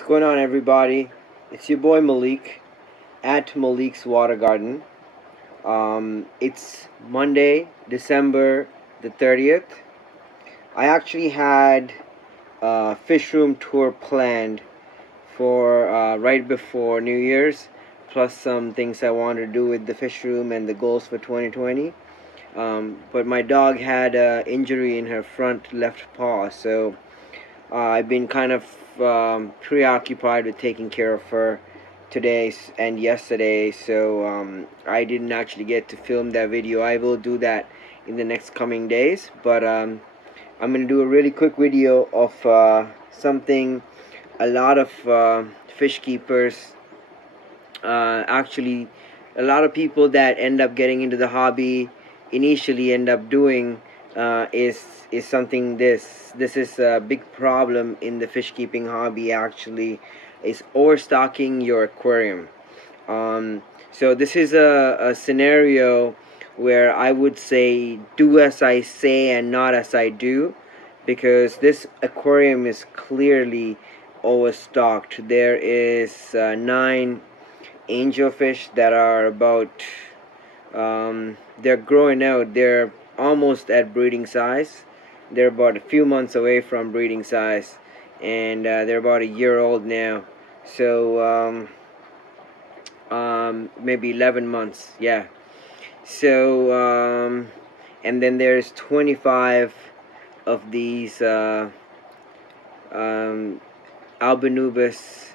What's going on, everybody? It's your boy Malik at Malik's Water Garden. It's Monday, December the 30th. I actually had a fish room tour planned for right before New Year's, plus some things I wanted to do with the fish room and the goals for 2020. But my dog had an injury in her front left paw, so I've been kind of preoccupied with taking care of her today and yesterday, so I didn't actually get to film that video. I will do that in the next coming days, but I'm going to do a really quick video of something a lot of fish keepers, actually a lot of people that end up getting into the hobby initially end up doing is something this is a big problem in the fish keeping hobby. Actually, is overstocking your aquarium. So this is a scenario where I would say do as I say and not as I do, because this aquarium is clearly overstocked. There is 9 angelfish that are about they're growing out. They're almost at breeding size. They're about a few months away from breeding size, and they're about a year old now. So maybe 11 months, yeah. So and then there's 25 of these albinubus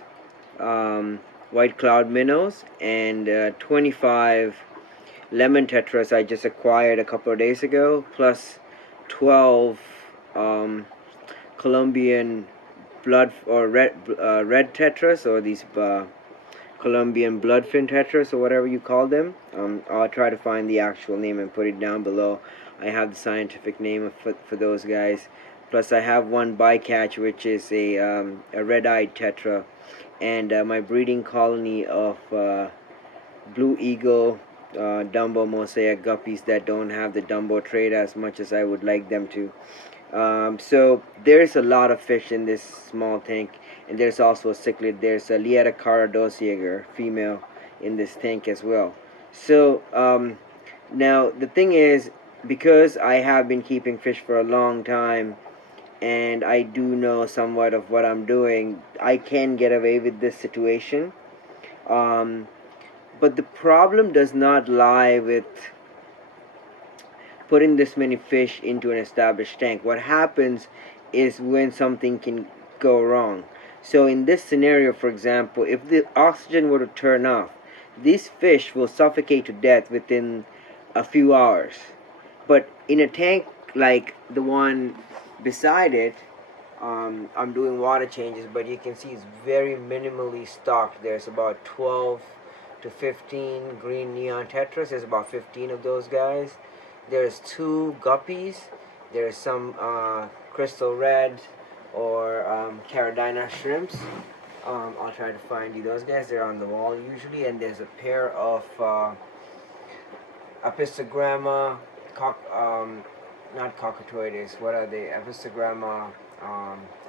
white cloud minnows, and 25 lemon tetras I just acquired a couple of days ago, plus 12 Colombian blood or red tetras, or these Colombian bloodfin tetras, or whatever you call them. I'll try to find the actual name and put it down below. I have the scientific name for those guys. Plus I have one bycatch, which is a red-eyed tetra, and my breeding colony of blue eagle Dumbo mosaic guppies that don't have the Dumbo trait as much as I would like them to. So there's a lot of fish in this small tank, and there's also a cichlid. There's a Lieta caradosieger female in this tank as well. So now the thing is, because I have been keeping fish for a long time and I do know somewhat of what I'm doing, I can get away with this situation. But the problem does not lie with putting this many fish into an established tank. What happens is when something can go wrong. So in this scenario, for example, if the oxygen were to turn off, these fish will suffocate to death within a few hours. But in a tank like the one beside it, I'm doing water changes, but you can see it's very minimally stocked. There's about 12 to 15 green neon tetras. There's about 15 of those guys. There's 2 guppies. There's some crystal red or caradina shrimps. I'll try to find you those guys. They're on the wall usually. And there's a pair of apistogramma, not cockatoides. What are they? Apistogramma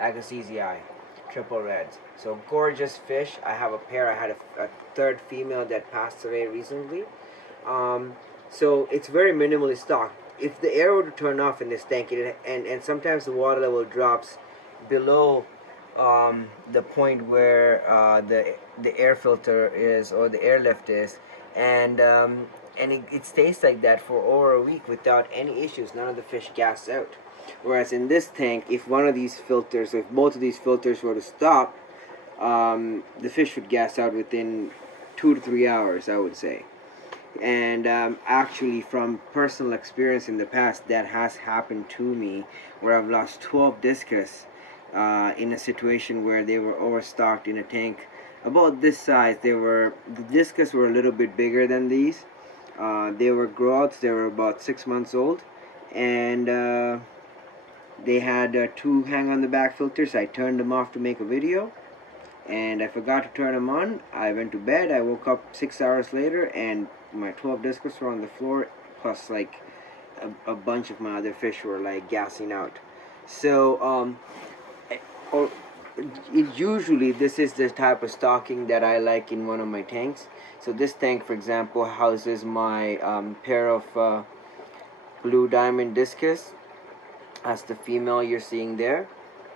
agassizii, triple reds. So gorgeous fish. I have a pair. I had a third female that passed away recently. So it's very minimally stocked. If the air were to turn off in this tank, and sometimes the water level drops below the point where the air filter is, or the airlift is, and it stays like that for over a week without any issues. None of the fish gas out. Whereas in this tank, if one of these filters, if both of these filters were to stop, the fish would gas out within 2 to 3 hours, I would say. And actually, from personal experience in the past, that has happened to me, where I've lost 12 discus in a situation where they were overstocked in a tank about this size. The discus were a little bit bigger than these. They were growouts. They were about 6 months old, and they had 2 hang on the back filters. I turned them off to make a video, and I forgot to turn them on. I went to bed. I woke up 6 hours later, and my 12 discus were on the floor, plus like a bunch of my other fish were like gassing out. So usually this is the type of stocking that I like in one of my tanks. So this tank, for example, houses my pair of blue diamond discus. That's the female you're seeing there.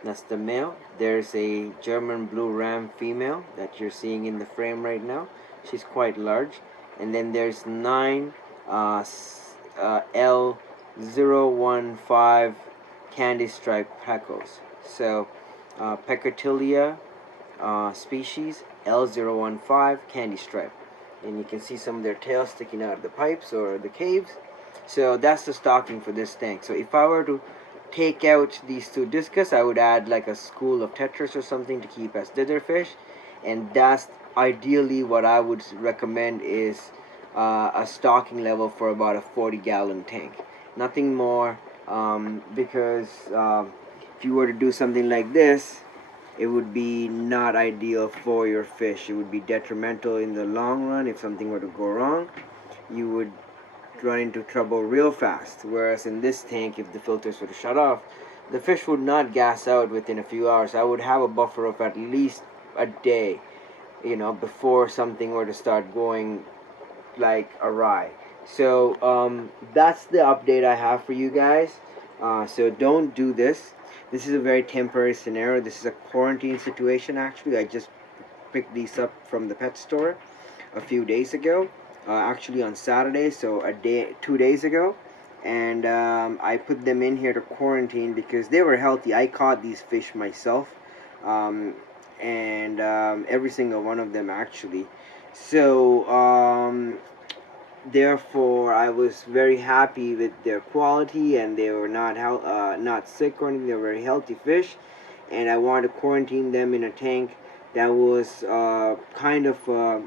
That's the male. There's a German blue ram female that you're seeing in the frame right now. She's quite large. And then there's 9 L015 candy stripe pecos. So Pecatilia species L015 candy stripe. And you can see some of their tails sticking out of the pipes or the caves. So that's the stocking for this tank. So if I were to take out these 2 discus, I would add like a school of tetras or something to keep as ditherfish, and that's ideally what I would recommend is a stocking level for about a 40-gallon tank, nothing more, because if you were to do something like this, it would be not ideal for your fish. It would be detrimental in the long run. If something were to go wrong, you would run into trouble real fast. Whereas in this tank, if the filters were to shut off, the fish would not gas out within a few hours. I would have a buffer of at least a day, before something were to start going like awry. So that's the update I have for you guys. So don't do this. This is a very temporary scenario. This is a quarantine situation. Actually, I just picked these up from the pet store a few days ago, actually on Saturday, so 2 days ago, and I put them in here to quarantine because they were healthy. I caught these fish myself, and every single one of them actually. So therefore, I was very happy with their quality, and they were not sick or anything. They were very healthy fish, and I wanted to quarantine them in a tank that was kind of a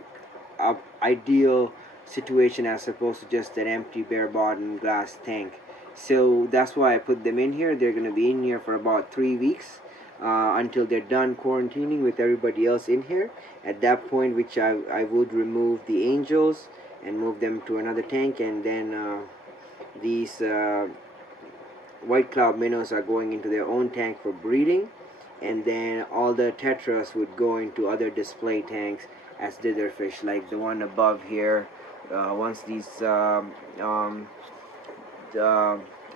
ideal situation as opposed to just an empty bare bottom glass tank. So that's why I put them in here. They're going to be in here for about 3 weeks until they're done quarantining with everybody else in here. At that point, which I would remove the angels and move them to another tank, and then these white cloud minnows are going into their own tank for breeding, and then all the tetras would go into other display tanks as ditherfish, like the one above here. Once these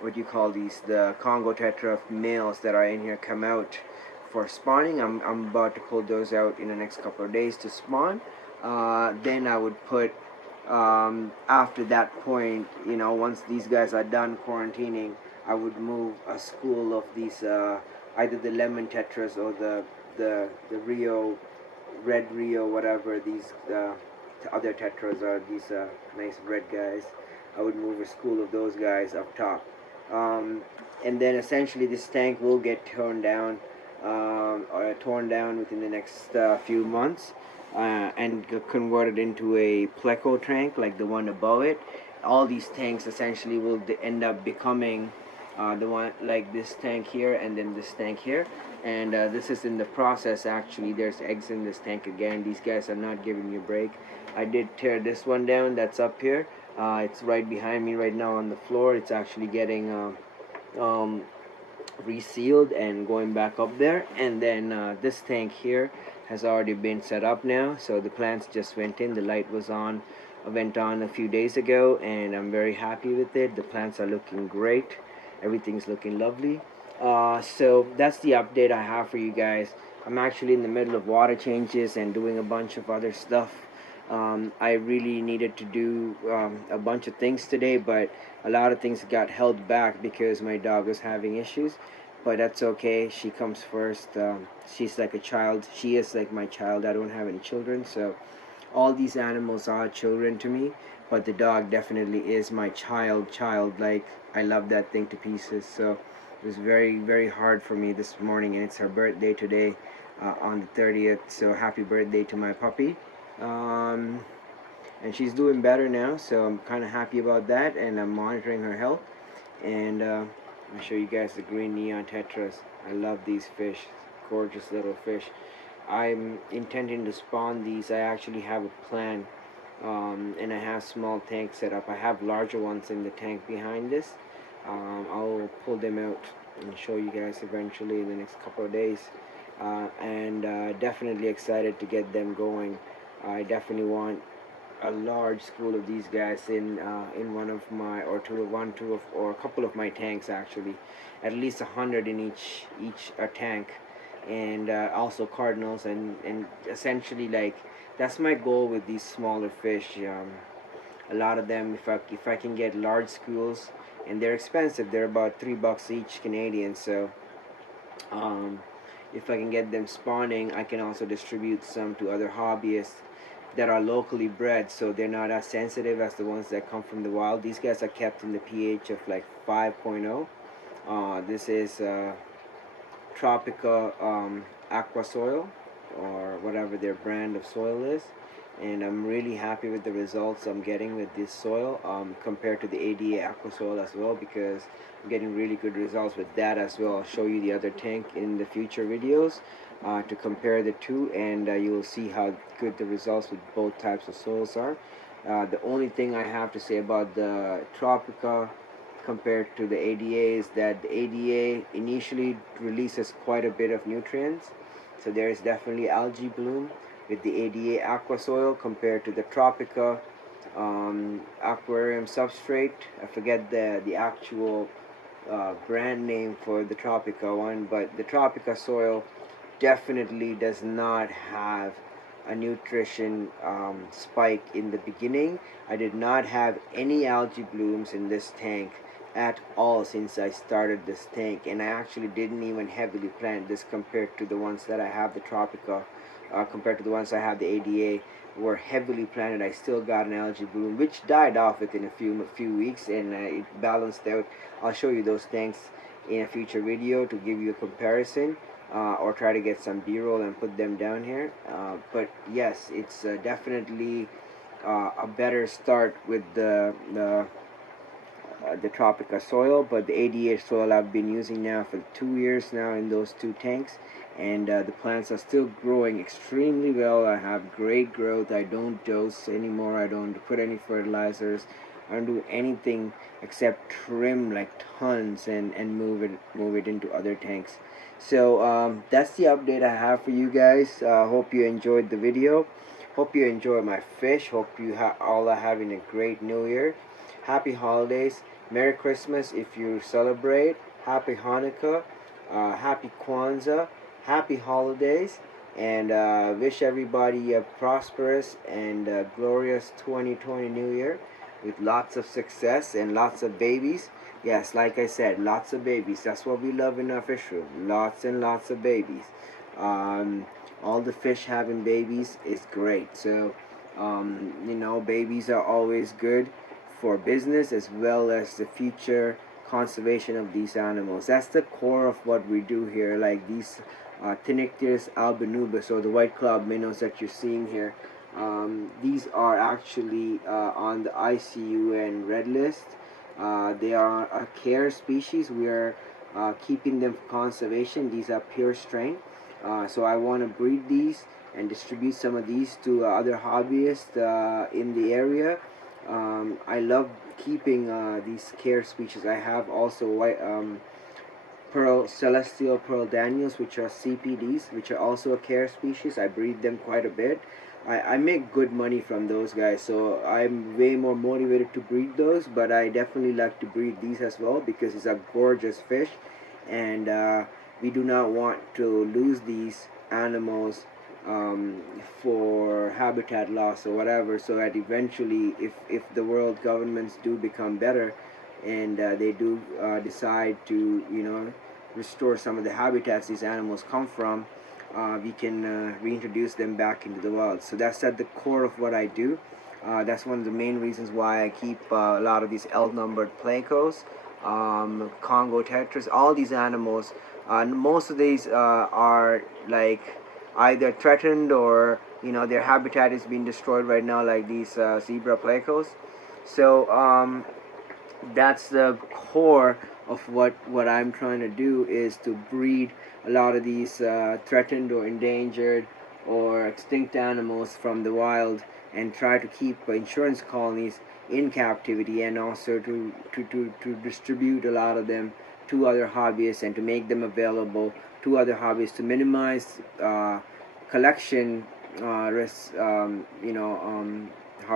what do you call these, the Congo tetra males that are in here come out for spawning, I'm about to pull those out in the next couple of days to spawn. Then I would put after that point, once these guys are done quarantining, I would move a school of these either the lemon tetras or the Rio, red Rio, whatever these other tetras are, these nice red guys. I would move a school of those guys up top, and then essentially this tank will get torn down within the next few months, and converted into a pleco tank like the one above it. All these tanks essentially will end up becoming the one like this tank here and then this tank here, and this is in the process. Actually, there's eggs in this tank again. These guys are not giving me a break. I did tear this one down that's up here. It's right behind me right now on the floor. It's actually getting resealed and going back up there, and then this tank here has already been set up now, so the plants just went in. The light went on a few days ago, and I'm very happy with it. The plants are looking great. Everything's looking lovely. So that's the update I have for you guys. I'm actually in the middle of water changes and doing a bunch of other stuff. I really needed to do a bunch of things today, but a lot of things got held back because my dog was having issues. But that's okay. She comes first. She's like a child. She is like my child. I don't have any children, so all these animals are children to me. But the dog definitely is my child. Like, I love that thing to pieces. So it was very, very hard for me this morning, and it's her birthday today, on the 30th. So happy birthday to my puppy. And she's doing better now, so I'm kind of happy about that, and I'm monitoring her health. And I'll show you guys the green neon tetras. I love these fish, gorgeous little fish. I'm intending to spawn these. I actually have a plan, and I have small tanks set up. I have larger ones in the tank behind this. I'll pull them out and show you guys eventually in the next couple of days. and definitely excited to get them going. I definitely want a large school of these guys in one of my, or two of, or a couple of my tanks actually, at least 100 in each tank, and also cardinals, and essentially, like, that's my goal with these smaller fish. A lot of them, if I can get large schools, and they're expensive, they're about $3 each Canadian, so um, if I can get them spawning, I can also distribute some to other hobbyists that are locally bred, so they're not as sensitive as the ones that come from the wild. These guys are kept in the pH of like 5.0. This is Tropica aqua soil, or whatever their brand of soil is, and I'm really happy with the results I'm getting with this soil, compared to the ADA aqua soil as well, because I'm getting really good results with that as well. I'll show you the other tank in the future videos to compare the two, and you will see how good the results with both types of soils are. The only thing I have to say about the Tropica compared to the ADA is that the ADA initially releases quite a bit of nutrients, so there is definitely algae bloom with the ADA aqua soil compared to the Tropica aquarium substrate. I forget the actual brand name for the Tropica one, but the Tropica soil definitely does not have a nutrition spike in the beginning. I did not have any algae blooms in this tank at all since I started this tank, and I actually didn't even heavily plant this compared to the ones that I have the Tropica, compared to the ones I have the ADA were heavily planted. I still got an algae bloom which died off within a few weeks, and it balanced out. I'll show you those tanks in a future video to give you a comparison, or try to get some b-roll and put them down here, but yes, it's definitely a better start with the Tropica soil. But the ADA soil I've been using now for 2 years now in those two tanks, and the plants are still growing extremely well. I have great growth. I don't dose anymore. I don't put any fertilizers. I don't do anything except trim like tons and move it into other tanks. So that's the update I have for you guys. Hope you enjoyed the video. Hope you enjoy my fish. Hope you all are having a great new year. Happy holidays. Merry Christmas if you celebrate. Happy Hanukkah. Happy Kwanzaa. Happy holidays. And wish everybody a prosperous and glorious 2020 New Year with lots of success and lots of babies. Yes, like I said, lots of babies. That's what we love in our fish room. Lots and lots of babies. All the fish having babies is great. So, babies are always good for business as well as the future conservation of these animals. That's the core of what we do here. Like these Thinnictis albinubis, or the white club minnows that you're seeing here. These are actually on the ICUN red list. They are a care species. We are keeping them for conservation. These are pure strain. So I want to breed these and distribute some of these to other hobbyists in the area. I love keeping these care species. I have also white celestial pearl daniels, which are CPDs, which are also a care species. I breed them quite a bit. I make good money from those guys, so I'm way more motivated to breed those, but I definitely like to breed these as well because it's a gorgeous fish, and we do not want to lose these animals for habitat loss or whatever, so that eventually if the world governments do become better and they do decide to restore some of the habitats these animals come from, we can reintroduce them back into the wild. So that's at the core of what I do. That's one of the main reasons why I keep a lot of these L-numbered plecos, Congo tetras, all these animals. Most of these are like either threatened or their habitat is being destroyed right now, like these zebra plecos. So that's the core of what I'm trying to do, is to breed a lot of these threatened or endangered or extinct animals from the wild, and try to keep insurance colonies in captivity, and also to distribute a lot of them to other hobbyists and to make them available to other hobbyists to minimize collection risk, how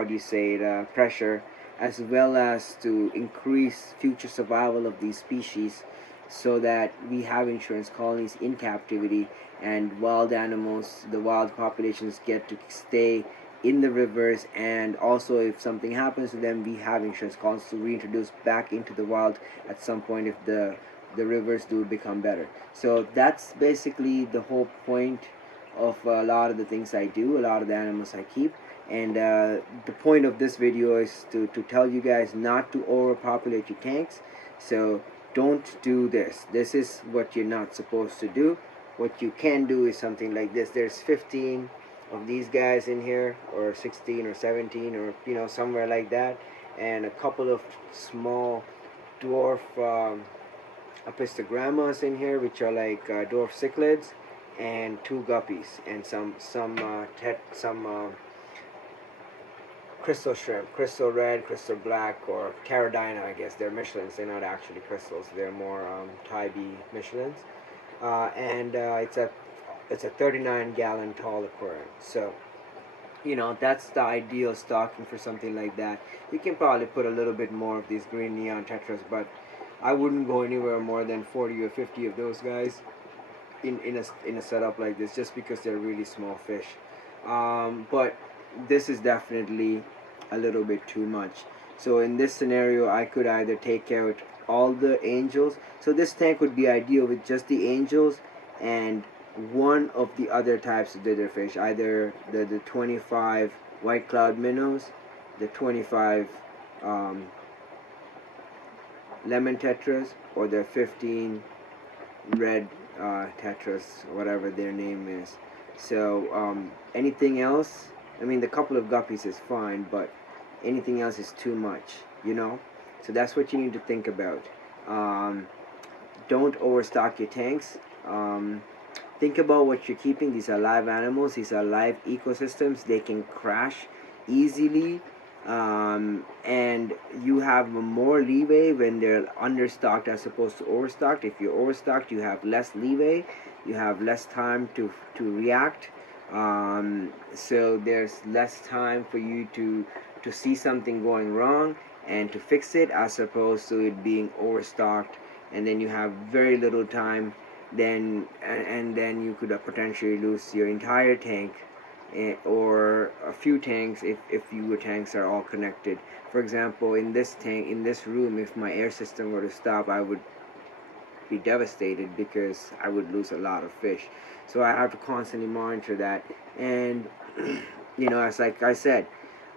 do you say it, pressure, as well as to increase future survival of these species, so that we have insurance colonies in captivity, and wild animals, the wild populations, get to stay in the rivers, and also if something happens to them, we have insurance colonies to reintroduce back into the wild at some point if the rivers do become better. So that's basically the whole point of a lot of the things I do, a lot of the animals I keep. And the point of this video is to tell you guys not to overpopulate your tanks. So don't do this. This is what you're not supposed to do. What you can do is something like this. There's 15 of these guys in here, or 16 or 17, or somewhere like that, and a couple of small dwarf apistogrammas in here, which are like dwarf cichlids, and 2 guppies, and some crystal shrimp, crystal red, crystal black, or caradina. I guess they're Michelins. They're not actually crystals. They're more Tybee Michelins, and it's a 39-gallon tall aquarium. So that's the ideal stocking for something like that. You can probably put a little bit more of these green neon tetras, but I wouldn't go anywhere more than 40 or 50 of those guys in a setup like this, just because they're really small fish. But this is definitely a little bit too much. So in this scenario, I could either take out all the angels. So this tank would be ideal with just the angels and one of the other types of ditterfish, either the 25 white cloud minnows, the 25 lemon tetras, or the 15 red tetras, whatever their name is. So anything else, I mean, the couple of guppies is fine, but anything else is too much, so that's what you need to think about. Don't overstock your tanks. Think about what you're keeping. These are live animals. These are live ecosystems. They can crash easily, and you have more leeway when they're understocked as opposed to overstocked. If you're overstocked, you have less leeway. You have less time to react. So there's less time for you to see something going wrong and to fix it, as opposed to it being overstocked, and then you have very little time. Then you could potentially lose your entire tank, or a few tanks if your tanks are all connected. For example, in this tank, in this room, if my air system were to stop, I would be devastated because I would lose a lot of fish. So I have to constantly monitor that. And as like I said,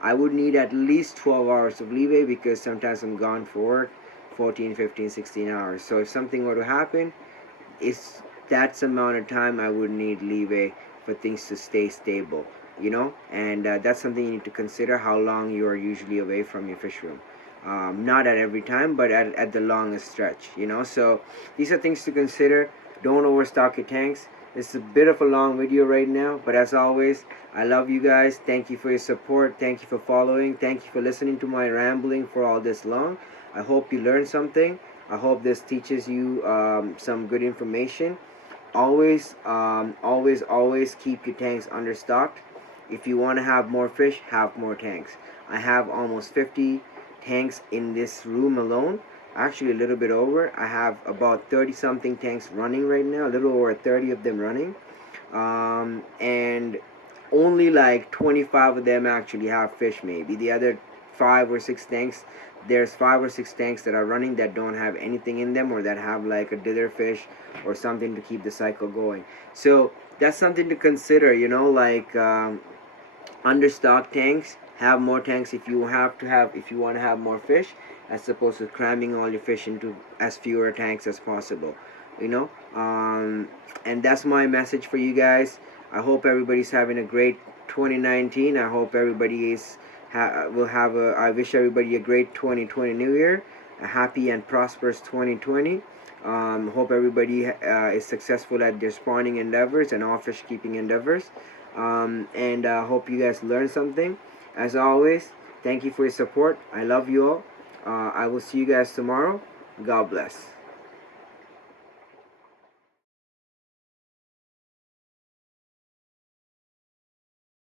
I would need at least 12 hours of leeway, because sometimes I'm gone for work 14, 15, 16 hours. So if something were to happen, that's the amount of time I would need leeway for things to stay stable, and that's something you need to consider, how long you are usually away from your fish room. Not at every time, but at the longest stretch, so these are things to consider. Don't overstock your tanks. This is a bit of a long video right now, but as always, I love you guys. Thank you for your support. Thank you for following. Thank you for listening to my rambling for all this long. I hope you learned something. I hope this teaches you some good information. Always keep your tanks understocked. If you want to have more fish, have more tanks. I have almost 50 tanks in this room alone. Actually, a little bit over. I have about 30 something tanks running right now, a little over 30 of them running, and only like 25 of them actually have fish. Maybe the other 5 or 6 tanks, there's 5 or 6 tanks that are running that don't have anything in them, or that have like a dither fish or something to keep the cycle going. So that's something to consider, like understocked tanks. Have more tanks if you want to have more fish, as opposed to cramming all your fish into as fewer tanks as possible, and that's my message for you guys. I hope everybody's having a great 2019. I hope everybody is I wish everybody a great 2020 New Year, a happy and prosperous 2020. Hope everybody is successful at their spawning endeavors and all fish keeping endeavors, and hope you guys learned something. As always, thank you for your support. I love you all. I will see you guys tomorrow. God bless.